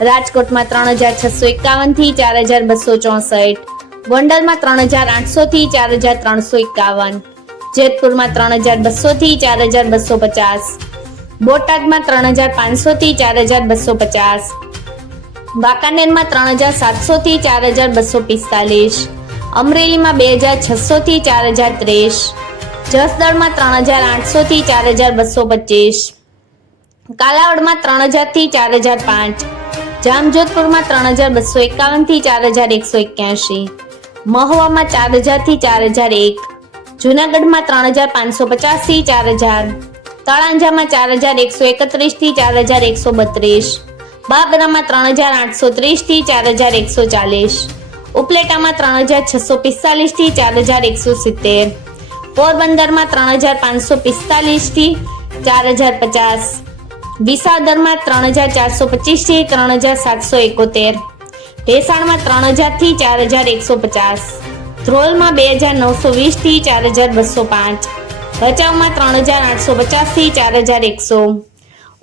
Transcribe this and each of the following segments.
રાજકોટમાં ત્રણ હજાર છસો એકાવનથી ચાર હજાર બસો ચોસઠ. ગોંડલમાં ત્રણ હજાર આઠસો થી ચાર હજાર ત્રણસો એકાવન. જેતપુરમાં ત્રણ હજાર બસો થી ચાર હજાર બસો પચાસ. બોટાદમાં ત્રણ હજાર પાંચસો થી ચાર હજાર બસો પચાસ. વાંકાનેરમાં ત્રણ હજાર સાતસો થી ચાર હજાર બસો પિસ્તાલીસ. અમરેલીમાં બે હજાર છસો થી ચાર હજાર ત્રીસ. જસદણમાં ત્રણ હજાર આઠસો થી ચાર હજાર બસો પચીસ. કાલાવડમાં ત્રણ હજારથી ચાર હજાર પાંચ. જામજોધપુરમાં ત્રણ હજાર બસો એકાવનથી ચાર હજાર એકસો એક્યાસી મહુવામાં ચાર હજારથી ચાર હજાર એક. જુનાગઢમાં ત્રણ હજાર પાંચસો પચાસથી ચાર હજાર. તળાંજામાં ચાર હજાર એકસો એકત્રીસથી ચાર હજાર એકસો બત્રીસ. બાબરામાં ત્રણ હજાર આઠસો ત્રીસથી ચાર હજાર એકસો ચાલીસ. ઉપલેટામાં ત્રણ હજાર છસો પિસ્તાલીસથી ચાર હજાર એકસો સિત્તેર. પોરબંદરમાં ત્રણ હજાર પાંચસો પિસ્તાલીસથી ચાર હજાર પચાસ. વિસાવદરમાં ત્રણ હજાર ચારસો પચીસથી ત્રણ હજાર સાતસો એકોતેર. ભેસાણમાં ત્રણ હજારથી ચાર હજાર એકસો પચાસ. ધ્રોલમાં બે હજાર નવસો વીસથી ચાર હજાર બસો પાંચ. ભચાઉમાં ત્રણ હજાર આઠસો પચાસથી ચાર હજાર એકસો.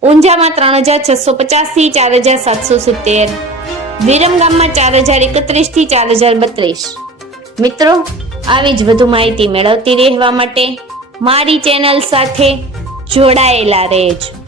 ઊંઝામાં ત્રણ હજાર છસો પચાસથી ચાર હજાર સાતસો સિત્તેર. વિરમગામમાં ચાર હજાર એકત્રીસથી ચાર હજાર બત્રીસ. મિત્રો, આવી જ વધુ માહિતી મેળવતી રહેવા માટે મારી ચેનલ સાથે જોડાયેલા રહેજો.